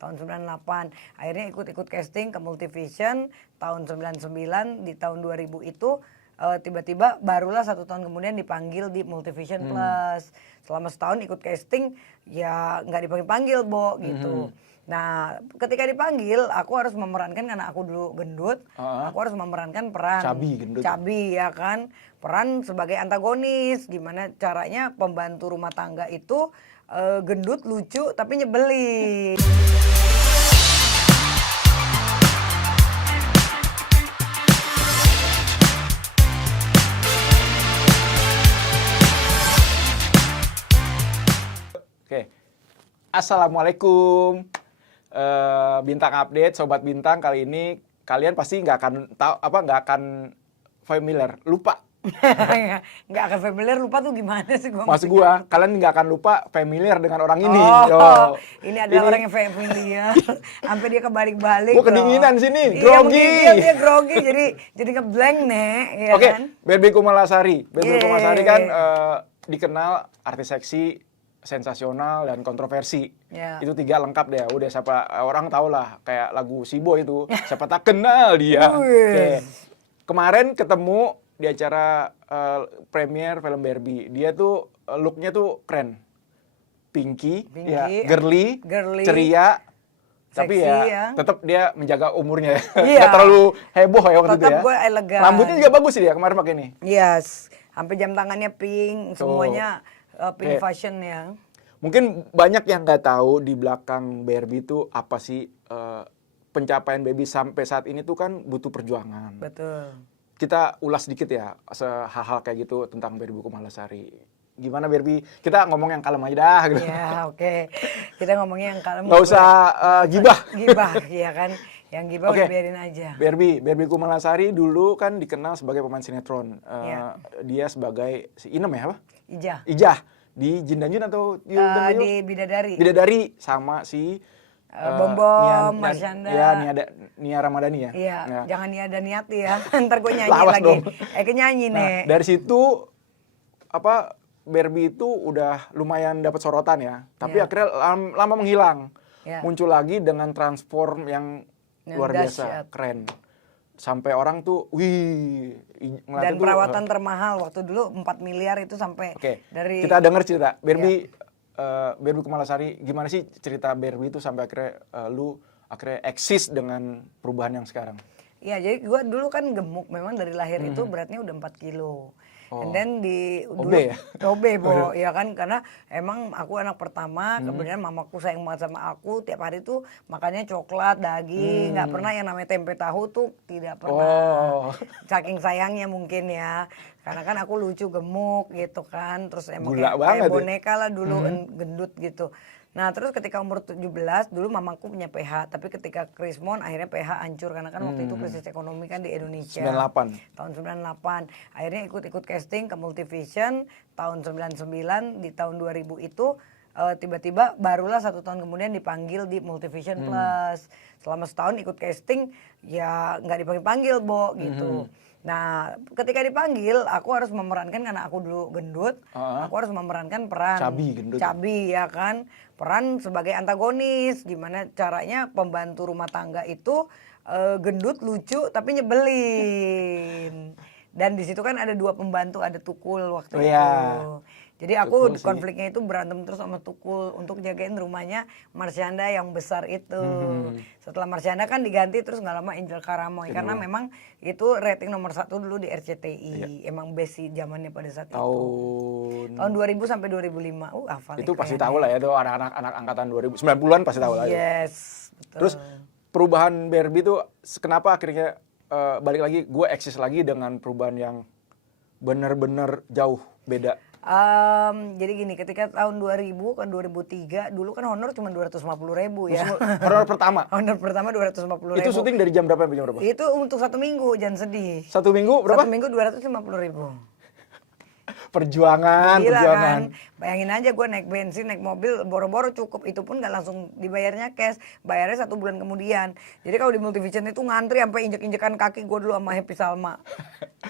tahun 98. Akhirnya ikut-ikut casting ke Multivision tahun 99. Di tahun 2000 itu tiba-tiba barulah 1 tahun kemudian dipanggil di Multivision Plus. Selama setahun ikut casting ya nggak dipanggil-panggil Bo gitu. Nah ketika dipanggil aku harus memerankan, karena aku dulu gendut, aku harus memerankan peran cabi ya kan, peran sebagai antagonis. Gimana caranya pembantu rumah tangga itu gendut lucu tapi nyebelin. Oke, assalamualaikum, Bintang Update, Sobat Bintang. Kali ini kalian pasti nggak akan familiar, lupa. Nggak akan familiar, lupa tuh gimana sih gua? Maksud gua, kalian nggak akan lupa familiar dengan orang ini. Ini adalah orang yang familiar. Sampai dia kebalik-balik. Gua kedinginan sini, iya, grogi. Dia grogi, jadi ngeblank nih, ya Oke, kan? Barbie Kumalasari. Barbie Kumalasari kan dikenal artis seksi, sensasional dan kontroversi. Itu 3 lengkap deh. Udah siapa orang tahu lah, kayak lagu Sibo itu. Siapa tak kenal dia. Oke. Kemarin ketemu di acara premier film Barbie. Dia tuh looknya tuh keren. Pinky, ya, girly, ceria. Tapi ya tetap dia menjaga umurnya. Nggak terlalu heboh ya waktu itu ya. Tetap gue elegan. Rambutnya juga bagus sih dia kemarin pakai ini. Yes. Sampai jam tangannya pink, semuanya pink fashion ya. Mungkin banyak yang nggak tahu di belakang Barbie itu apa sih pencapaian Barbie sampai saat ini tuh kan butuh perjuangan. Betul. Kita ulas sedikit ya hal-hal kayak gitu tentang Barbie Kumalasari. Gimana Barbie? Kita ngomong yang kalem aja dah. Gitu. Ya oke. Kita ngomongnya yang kalem. Nggak usah gibah. Gibah, ya kan. Yang gibah udah biarin aja. Barbie Kumalasari dulu kan dikenal sebagai pemain sinetron. Dia sebagai si Inem ya apa? Ijah. Di Jin dan Jun atau di Bidadari. Bidadari sama si Bom Marsyanda. Ya, Nia Ramadhani ya. Iya, jangan Nia dan Niati ya. Ntar gue nyanyi Lawas lagi. Dong. Nyanyi nih. Dari situ Barbie itu udah lumayan dapat sorotan ya. Tapi akhirnya lama menghilang. Muncul lagi dengan transform yang luar biasa, keren. Sampai orang tuh, dan perawatan termahal waktu dulu 4 miliar itu sampai dari. Kita denger cerita Barbie Kumalasari, gimana sih cerita Barbie itu sampai akhirnya lu akhirnya eksis dengan perubahan yang sekarang? Iya, jadi gue dulu kan gemuk, memang dari lahir itu beratnya udah 4 kilo. And then Obe Bo, ya kan, karena emang aku anak pertama, kemudian mamaku sayang banget sama aku, tiap hari tuh makannya coklat, daging, nggak pernah yang namanya tempe tahu tuh tidak pernah. Saking sayangnya mungkin ya, karena kan aku lucu, gemuk gitu kan, terus emang kayak boneka lah dulu, gendut gitu. Nah terus ketika umur 17, dulu mamaku punya PH, tapi ketika Krismon akhirnya PH hancur, karena kan waktu itu krisis ekonomi kan di Indonesia. 98. Tahun 98. Akhirnya ikut-ikut casting ke Multivision tahun 99. Di tahun 2000 itu tiba-tiba barulah 1 tahun kemudian dipanggil di Multivision Plus. Selama setahun ikut casting ya nggak dipanggil-panggil Bo gitu. Nah ketika dipanggil aku harus memerankan, karena aku dulu gendut, aku harus memerankan peran cabi ya kan, peran sebagai antagonis. Gimana caranya pembantu rumah tangga itu gendut lucu tapi nyebelin. Dan di situ kan ada 2 pembantu, ada Tukul waktu itu. Jadi aku konfliknya itu berantem terus sama Tukul untuk jagain rumahnya Marsyanda yang besar itu. Setelah Marsyanda kan diganti terus nggak lama Angel Karamoy, karena memang itu rating nomor 1 dulu di RCTI. Emang best sih zamannya pada saat itu. Tahun 2000 sampai 2005. Hafal. Itu pasti tahu lah ya tuh anak angkatan 2000, 90-an pasti tahu lah. Yes, betul. Terus perubahan Barbie tuh kenapa akhirnya balik lagi gue eksis lagi dengan perubahan yang benar-benar jauh beda? Jadi gini, ketika tahun 2000 ke 2003 dulu kan honor cuma 250.000 ya. Honor pertama? Honor pertama 250.000. Itu syuting dari jam berapa sampai jam berapa? Itu untuk 1 minggu, jangan sedih. 1 minggu berapa? 1 minggu 250.000. Perjuangan. Kan? Bayangin aja gue naik bensin, naik mobil, boro-boro cukup. Itu pun gak langsung dibayarnya cash, bayarnya 1 bulan kemudian. Jadi kalau di Multivision itu ngantri sampai injek-injekan kaki gue dulu sama Happy Salma.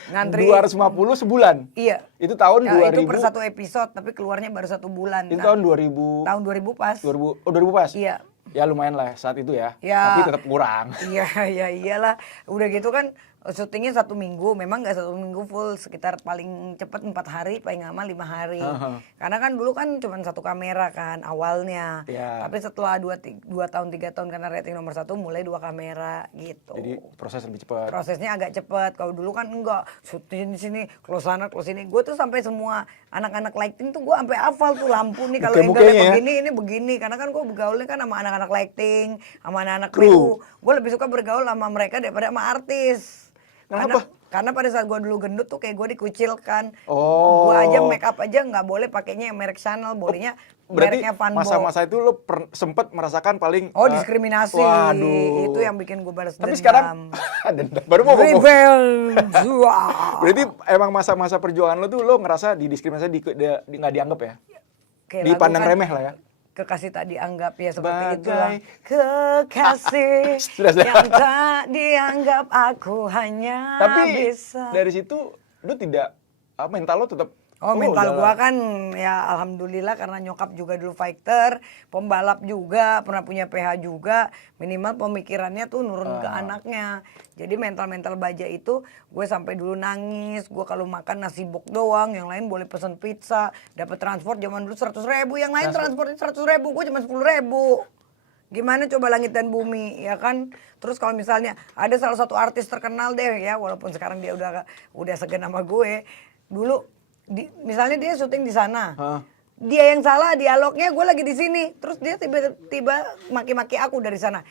Ngantri 250 sebulan? Iya. Itu tahun 2000? Itu per 1 episode, tapi keluarnya baru 1 bulan. Itu tahun 2000? Tahun 2000 pas. 2000 pas? Iya. Ya lumayan lah saat itu ya, Ya. tapi tetap kurang. Iya, ya iyalah. Udah gitu kan syutingnya 1 minggu, memang nggak 1 minggu full, sekitar paling cepat 4 hari, paling lama 5 hari. Karena kan dulu kan cuma 1 kamera kan awalnya. Ya. Tapi setelah 2 tahun 3 tahun karena rating nomor 1 mulai 2 kamera gitu. Jadi proses lebih cepat. Prosesnya agak cepat. Kalau dulu kan enggak, syuting di sini, close sana, close sini. Gue tuh sampai semua anak-anak lighting tuh gue sampai hafal tuh lampu nih kalau angle-nya ya? begini, ini begini. Karena kan gue bergaulnya kan sama anak-anak lighting, sama anak-anak kru. Gue lebih suka bergaul sama mereka daripada sama artis. Kenapa? Karena pada saat gue dulu gendut tuh kayak gue dikucilkan. Oh. Gue aja make up aja nggak boleh pakainya yang merek Chanel, bolehnya Berarti mereknya Van Bo. masa-masa itu lo sempet merasakan paling Diskriminasi. Waduh. Itu yang bikin gue balas Tapi dendam. sekarang dendam. Baru mau ngomong. Revenge. Wah. Berarti emang masa-masa perjuangan lo tuh lo ngerasa didiskriminasi nggak dianggap ya? Kayak Dipandang lagu kan, remeh lah ya. Kekasih tak dianggap ya seperti Bagai- itulah. Kekasih Sudah. yang tak dianggap aku hanya Tapi bisa. dari situ lo tidak mental lo tetap Mental udahlah. gua kan ya alhamdulillah karena nyokap juga dulu fighter, pembalap juga, pernah punya PH juga, minimal pemikirannya tuh nurun ke anaknya. Jadi mental-mental baja itu gue sampai dulu nangis, gue kalau makan nasi bok doang, yang lain boleh pesen pizza, dapat transport zaman dulu 100.000, yang lain transportnya 100.000, gue cuma 10.000. Gimana coba langit dan bumi ya kan. Terus kalau misalnya ada salah satu artis terkenal deh ya, walaupun sekarang dia udah segan sama gue, dulu misalnya dia syuting di sana, dia yang salah dialognya, gue lagi di sini, terus dia tiba-tiba maki-maki aku dari sana.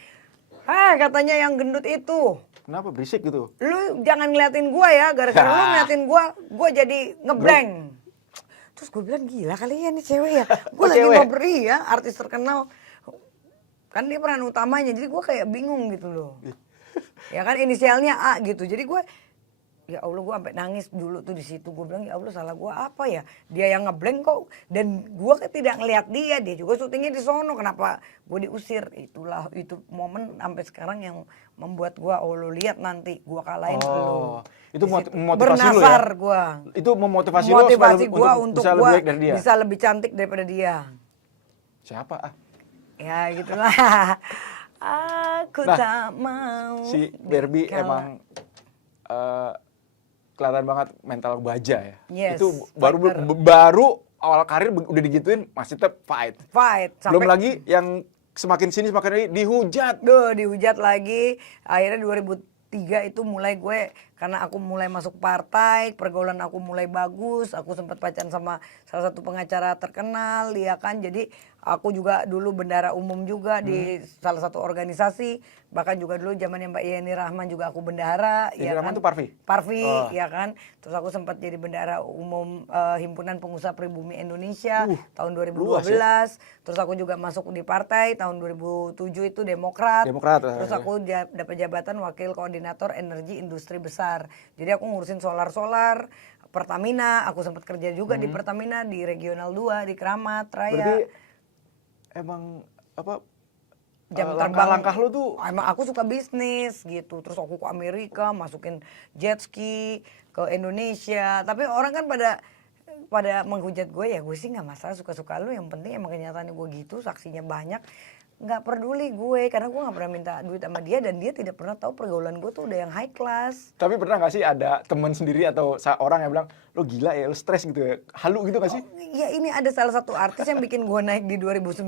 Katanya yang gendut itu, Kenapa berisik gitu? lu jangan ngeliatin gue ya, gara-gara lu ngeliatin gue jadi ngeblank. Terus gue bilang gila kali ya nih cewek ya, gue lagi cewek. ngobrol ya, artis terkenal, kan dia peran utamanya, jadi gue kayak bingung gitu loh. Ya kan inisialnya A gitu, jadi gue ya Allah, gue sampai nangis dulu tuh di situ. Gue bilang ya Allah, salah gue apa ya, dia yang ngeblank kok, dan gue tidak ngelihat dia juga syutingnya di sono, kenapa gue diusir. Itulah itu momen sampai sekarang yang membuat gue, oh lu lihat nanti gue kalahin lu. Itu Di situ. memotivasi lu ya? Bernasar gue, Itu memotivasi lo motivasi gue supaya untuk bisa lebih gue baik dari dia. bisa lebih cantik daripada dia. Siapa? Ya gitulah. Aku Nah, tak mau. Si Barbie dikalah. emang kelihatan banget mental baja ya. Yes, Itu fighter. baru awal karir udah digituin masih tetap fight. Fight. Belum lagi yang semakin sini semakin lagi dihujat. Dihujat lagi. Akhirnya 2003 itu mulai gue, karena aku mulai masuk partai, pergaulan aku mulai bagus, aku sempat pacaran sama salah satu pengacara terkenal, ya kan. Jadi aku juga dulu bendara umum juga di salah satu organisasi, bahkan juga dulu zamannya Mbak Yeni Rahman juga aku bendara. Yeni ya Rahman kan? tuh Parvi? Parvi, Oh. ya kan. Terus aku sempat jadi bendara umum Himpunan Pengusaha Pribumi Indonesia tahun 2012. luas Terus aku juga masuk di partai tahun 2007 itu Demokrat. Demokrat, Terus aku dapat jabatan Wakil Koordinator Energi Industri Besar. Jadi aku ngurusin solar-solar, Pertamina, aku sempat kerja juga di Pertamina di Regional 2 di Kramat Raya. Berarti emang apa Jam langkah-langkah lu tuh emang aku suka bisnis gitu. Terus aku ke Amerika, masukin jet ski ke Indonesia. Tapi orang kan pada menghujat gue, ya gue sih nggak masalah, suka-suka lu, yang penting emang kenyataannya gue gitu, saksinya banyak. Nggak peduli gue, karena gue nggak pernah minta duit sama dia, dan dia tidak pernah tahu pergaulan gue tuh udah yang high class. Tapi pernah gak sih ada teman sendiri atau orang yang bilang, lo gila ya, lo stres gitu ya, halu gitu gak sih? Ya ini ada salah satu artis yang bikin gue naik di 2019,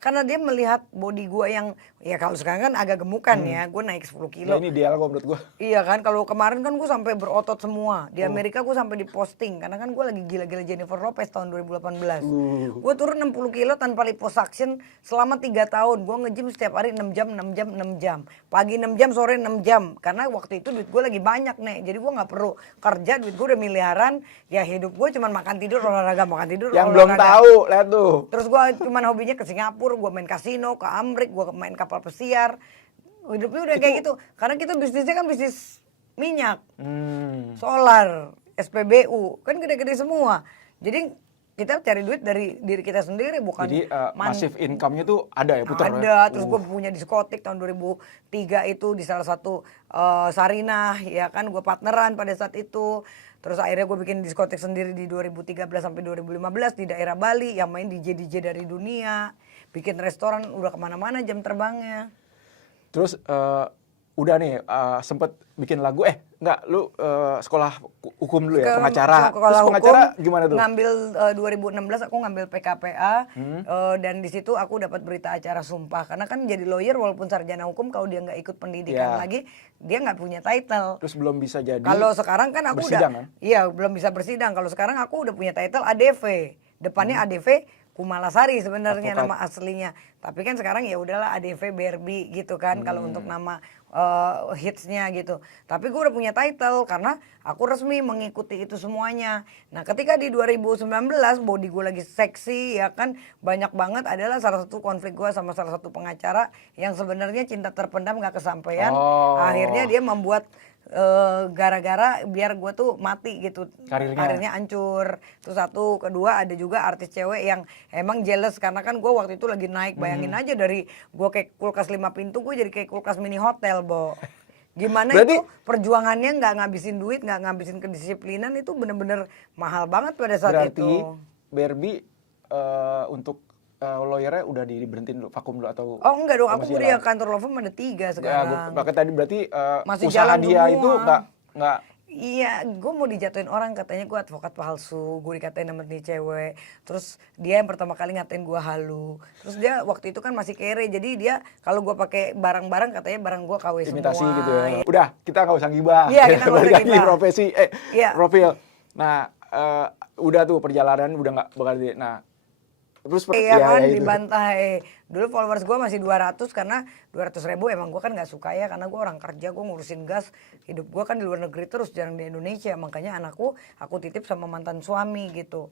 karena dia melihat body gue yang, ya kalau sekarang kan agak gemukan ya, gue naik 10 kilo. Ya ini ideal kok menurut gue. Iya kan, kalau kemarin kan gue sampai berotot semua. Di Amerika gue sampai diposting, karena kan gue lagi gila-gila Jennifer Lopez tahun 2018. Gue turun 60 kilo tanpa liposuction selama 3 tahun. Gue nge-gym setiap hari 6 jam, 6 jam, 6 jam. Pagi 6 jam, sore 6 jam. Karena waktu itu duit gue lagi banyak nih. Jadi gue gak perlu kerja, duit gue udah miliaran. Ya hidup gue cuma makan tidur, olahraga, makan tidur, Yang olahraga. belum tahu, lihat tuh. Terus gue cuman hobinya ke Singapura, gue main kasino, ke Amrik, gue main kapal pesiar. Hidupnya udah kayak gitu. Karena kita bisnisnya kan bisnis minyak, solar, SPBU, kan gede-gede semua. Jadi kita cari duit dari diri kita sendiri, bukan Jadi passive income-nya tuh ada ya, putar ya? ada. Terus gue punya diskotik tahun 2003 itu di salah satu Sarinah, ya kan, gue partneran pada saat itu. Terus akhirnya gue bikin diskotik sendiri di 2013 sampai 2015 di daerah Bali, yang main DJ-DJ dari dunia. bikin restoran, udah kemana-mana jam terbangnya. Terus udah nih sempet bikin lagu, enggak, lu sekolah hukum dulu ya, pengacara. Terus pengacara gimana tuh? Ngambil 2016 aku ngambil PKPA dan di situ aku dapat berita acara sumpah. Karena kan jadi lawyer walaupun sarjana hukum kalau dia nggak ikut pendidikan lagi, dia nggak punya title. Terus belum bisa jadi. Kalau sekarang kan aku bersidang, udah, iya belum bisa bersidang. Kalau sekarang aku udah punya title ADV, depannya ADV Kumalasari sebenarnya nama aslinya. Tapi kan sekarang ya udahlah ADV Barbie gitu kan kalau untuk nama hitsnya gitu. Tapi gue udah punya title karena aku resmi mengikuti itu semuanya. Nah ketika di 2019 body gue lagi seksi ya kan, banyak banget adalah salah satu konflik gue sama salah satu pengacara yang sebenarnya cinta terpendam gak kesampaian. Akhirnya dia membuat gara-gara biar gue tuh mati gitu, karirnya hancur. Terus satu, kedua ada juga artis cewek yang emang jealous karena kan gue waktu itu lagi naik. Bayangin aja dari gue kayak kulkas 5 pintu, gue jadi kayak kulkas mini hotel, Bo. Gimana berarti, itu perjuangannya nggak ngabisin duit, nggak ngabisin kedisiplinan, itu bener-bener mahal banget pada saat itu. Berarti Barbie untuk lawyernya udah diberhentiin dulu, vakum dulu atau? Oh enggak dong, aku di kantor law firm ada 3 sekarang. Ya, tadi berarti masih usaha jalan dia semua. itu nggak. Iya, gue mau dijatuhin orang katanya gue advokat palsu, gue dikatain sama nih cewek. Terus dia yang pertama kali ngatain gue halu. Terus dia waktu itu kan masih kere, jadi dia kalau gue pakai barang-barang katanya barang gue KW semua. Imitasi gitu ya. Udah, kita nggak usah gibah. Iya, kita nggak usah gibah. Profesi, profil. Nah, udah tuh perjalanan udah nggak bakal di. Nah, terus kan dibantai. Dulu followers gue masih 200 karena 200.000 emang gue kan nggak suka ya karena gue orang kerja, gue ngurusin gas, hidup gue kan di luar negeri terus jarang di Indonesia, makanya anakku aku titip sama mantan suami gitu.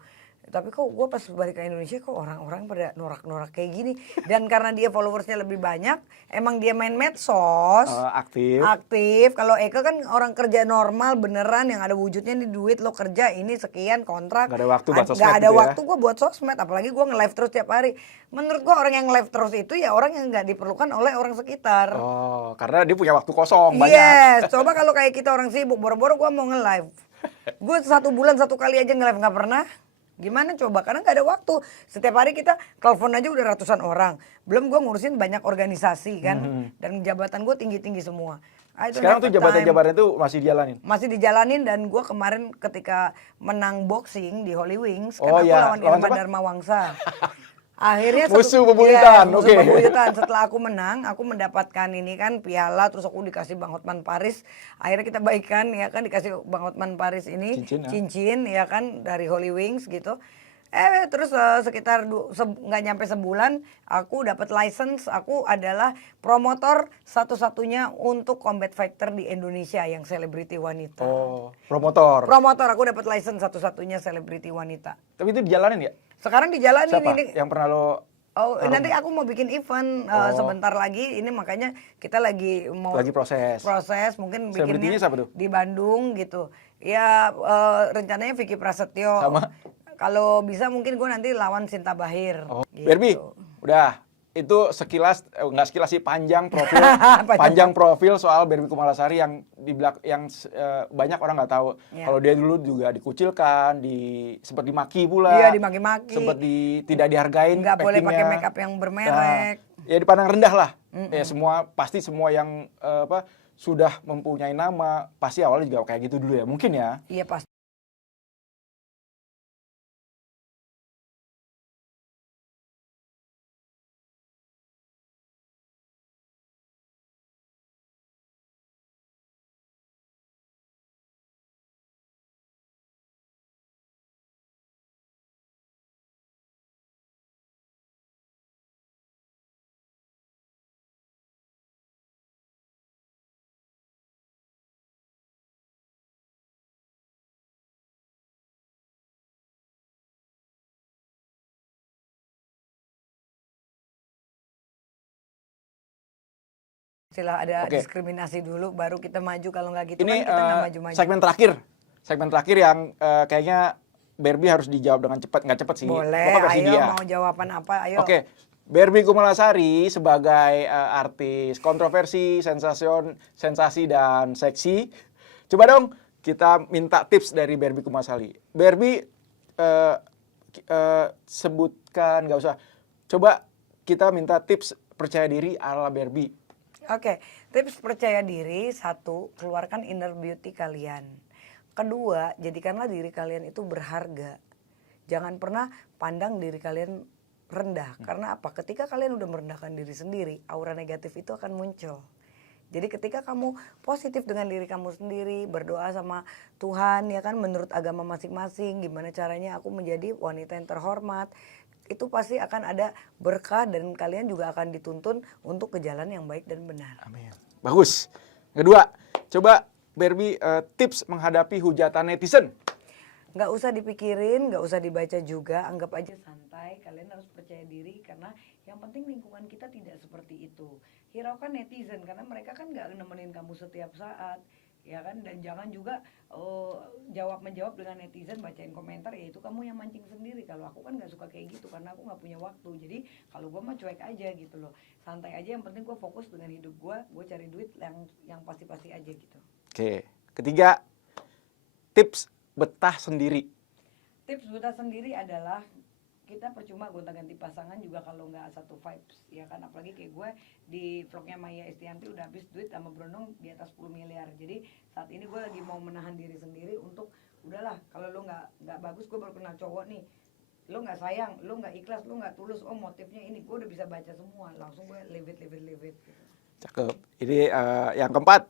Tapi kok gue pas balik ke Indonesia kok orang-orang pada norak-norak kayak gini. Dan karena dia followersnya lebih banyak, emang dia main medsos. Aktif. Kalau Eka kan orang kerja normal beneran yang ada wujudnya nih, duit lo kerja ini sekian kontrak. Gak ada waktu buat sosmed. Gak ada waktu gue buat sosmed, apalagi gue nge-live terus tiap hari. Menurut gue orang yang live terus itu ya orang yang gak diperlukan oleh orang sekitar. Oh, karena dia punya waktu kosong banyak. Yes, coba kalau kayak kita orang sibuk, boro-boro gue mau nge-live. Gue 1 bulan 1 kali aja nge-live gak pernah. Gimana coba? Karena gak ada waktu. Setiap hari kita telepon aja udah ratusan orang. Belum gue ngurusin banyak organisasi kan. Dan jabatan gue tinggi-tinggi semua. Sekarang tuh jabatan-jabatan itu masih dijalanin? Masih dijalanin, dan gue kemarin ketika menang boxing di Holy Wings. Kan aku lawan Irma Dharma Wangsa. Akhirnya musuh bebuyutan. Musuh bebuyutan. Setelah aku menang, aku mendapatkan ini kan piala, terus aku dikasih Bang Hotman Paris. Akhirnya kita baikan ya kan, dikasih Bang Hotman Paris ini cincin ya kan dari Holy Wings gitu. Terus sekitar nggak nyampe sebulan aku dapat license, aku adalah promotor satu-satunya untuk combat fighter di Indonesia yang selebriti wanita. Oh, promotor. Aku dapat license satu-satunya selebriti wanita. Tapi itu dijalanin ya? Sekarang dijalanin. Siapa ini. Yang pernah lo? Nanti aku mau bikin event sebentar lagi. Ini makanya kita lagi mau proses mungkin bikinnya siapa tuh? Di Bandung gitu. Ya rencananya Vicky Prasetyo. Sama? Kalau bisa mungkin gue nanti lawan Sinta Bahir. Gitu. Barbie, udah. Itu sekilas, nggak sekilas sih, panjang profil, panjang profil soal Barbie Kumalasari yang banyak orang nggak tahu. Yeah. Kalau dia dulu juga dikucilkan, sempat dimaki pula. Iya, dimaki-maki. Sempat tidak dihargain. Nggak boleh pakai makeup yang bermerek. Ya dipandang rendah lah. Ya pasti semua yang sudah mempunyai nama pasti awalnya juga kayak gitu dulu ya, mungkin ya. Iya pasti. Ada diskriminasi dulu baru kita maju, kalau nggak gitu ini, kan kita nggak maju-maju. Segmen terakhir yang kayaknya Barbie harus dijawab dengan cepat, nggak cepat sih. Boleh, ayo mau jawaban apa, ayo. Oke, Barbie Kumalasari sebagai artis kontroversi, sensasi dan seksi. Coba dong kita minta tips dari Barbie Kumalasari. Barbie sebutkan, nggak usah. Coba kita minta tips percaya diri ala Barbie. Oke, tips percaya diri, 1, keluarkan inner beauty kalian. Kedua, jadikanlah diri kalian itu berharga. Jangan pernah pandang diri kalian rendah. Karena apa? Ketika kalian udah merendahkan diri sendiri, aura negatif itu akan muncul. Jadi ketika kamu positif dengan diri kamu sendiri, berdoa sama Tuhan, ya kan, menurut agama masing-masing, gimana caranya aku menjadi wanita yang terhormat, itu pasti akan ada berkah dan kalian juga akan dituntun untuk ke jalan yang baik dan benar. Amin. Bagus. Kedua, coba Barbie tips menghadapi hujatan netizen. Nggak usah dipikirin, nggak usah dibaca juga, anggap aja santai. Kalian harus percaya diri karena yang penting lingkungan kita tidak seperti itu. Hiraukan netizen karena mereka kan nggak nemenin kamu setiap saat, ya kan. Dan jangan juga menjawab dengan netizen, bacain komentar, ya itu kamu yang mancing sendiri. Kalau aku kan nggak suka kayak gitu karena aku nggak punya waktu. Jadi kalau gue mah cuek aja gitu loh, santai aja. Yang penting gue fokus dengan hidup gue cari duit yang pasti-pasti aja gitu. Oke. Ketiga, tips betah sendiri. Tips betah sendiri adalah kita percuma gonta-ganti pasangan juga kalau nggak satu vibes, ya kan. Apalagi kayak gue di vlognya Maya Estianti udah habis duit sama Brondong di atas 10 miliar. Jadi saat ini gue lagi mau menahan diri sendiri untuk udahlah, kalau lo nggak bagus, gue baru kenal cowok nih, lo nggak sayang, lo nggak ikhlas, lo nggak tulus, oh motifnya ini, gue udah bisa baca semua, langsung gue leave it gitu. Cakep. Ini yang keempat,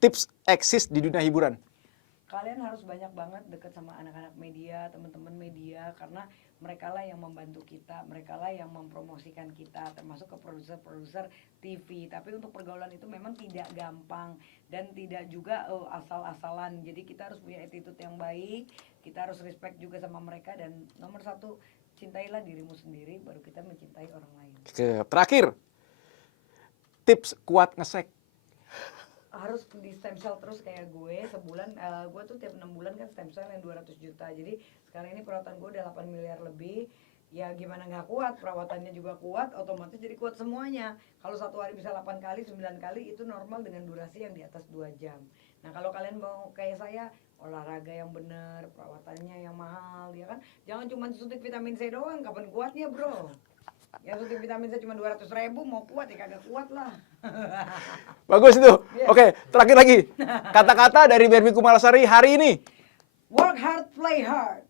tips eksis di dunia hiburan. Kalian harus banyak banget deket sama anak-anak media, teman-teman media, karena mereka lah yang membantu kita, mereka lah yang mempromosikan kita, termasuk ke produser-produser TV. Tapi untuk pergaulan itu memang tidak gampang dan tidak juga asal-asalan. Jadi kita harus punya attitude yang baik, kita harus respect juga sama mereka, dan nomor 1, cintailah dirimu sendiri, baru kita mencintai orang lain. Terakhir, tips kuat ngesek. Harus di stem cell terus kayak gue sebulan, gue tuh tiap 6 bulan kan stem cell yang 200 juta. Jadi sekarang ini perawatan gue udah 8 miliar lebih. Ya gimana nggak kuat, perawatannya juga kuat, otomatis jadi kuat semuanya. Kalau satu hari bisa 8 kali, 9 kali, itu normal dengan durasi yang di atas 2 jam. Nah kalau kalian mau kayak saya, olahraga yang benar, perawatannya yang mahal, ya kan. Jangan cuma suntik vitamin C doang, kapan kuatnya bro? Ya suntik vitamin C cuma 200.000, mau kuat ya kagak kuat lah. Bagus itu. Oke, terakhir lagi. Kata-kata dari Barbie Kumalasari hari ini. Work hard, play hard.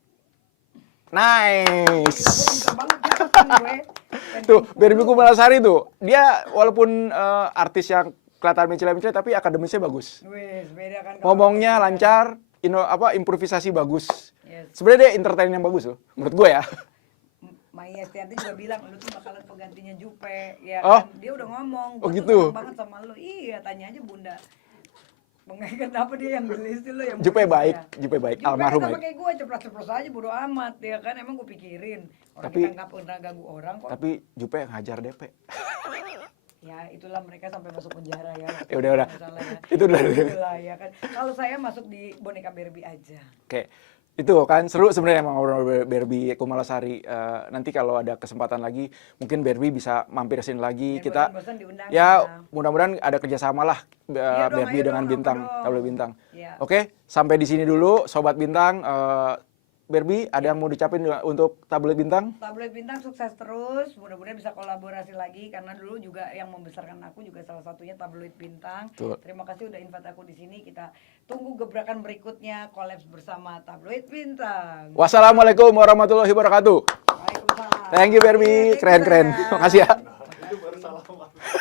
Nice. Bisa banget catetin gue. Tuh, Barbie Kumalasari tuh, dia walaupun artis yang kelihatan mencela-mencela tapi akademisnya bagus. Wih, beda kan. Ngomongnya lancar, improvisasi bagus. Yes. Sebenarnya dia entertain yang bagus loh, menurut gue ya. Maya Estianti juga bilang, lu tuh bakalan penggantinya Jupe, ya Oh. kan? Dia udah ngomong, Oh, gua gitu. tuh seneng banget sama lu. Iya, tanya aja Bunda. Kenapa dia yang gelis sih lu yang Jupe putus baik, ya? Jupe baik, Jupe almarhum sama baik. kayak gue, ceplos-ceplos aja bodo amat, ya kan? Emang gue pikirin. Orang Tapi- kita nggak pernah ganggu orang kok. Tapi Jupe ngajar DP. Ya itulah mereka sampai masuk penjara ya. Ya udah. Masalah ya. Itu udah. Itulah ya kan. Kalau saya masuk di boneka Barbie aja. Oke. Itu kan seru sebenarnya emang ngobrol Barbie Kumalasari. Nanti kalau ada kesempatan lagi, mungkin Barbie bisa mampir sini lagi. Ya, Kita bosan-bosan diundang ya mudah-mudahan ada kerjasama lah Iya dong, Barbie ayo dengan dong, Bintang, aku dong. Tabloid Bintang. Iya. Oke, sampai di sini dulu Sobat Bintang. Barbie, ada yang mau dicapin untuk Tabloid Bintang? Tabloid Bintang sukses terus, mudah-mudahan bisa kolaborasi lagi karena dulu juga yang membesarkan aku juga salah satunya Tabloid Bintang. Betul. Terima kasih udah invite aku di sini. Kita tunggu gebrakan berikutnya kolaps bersama Tabloid Bintang. Wassalamualaikum warahmatullahi wabarakatuh. Waalaikumsalam. Thank you Barbie, keren-keren. Makasih ya.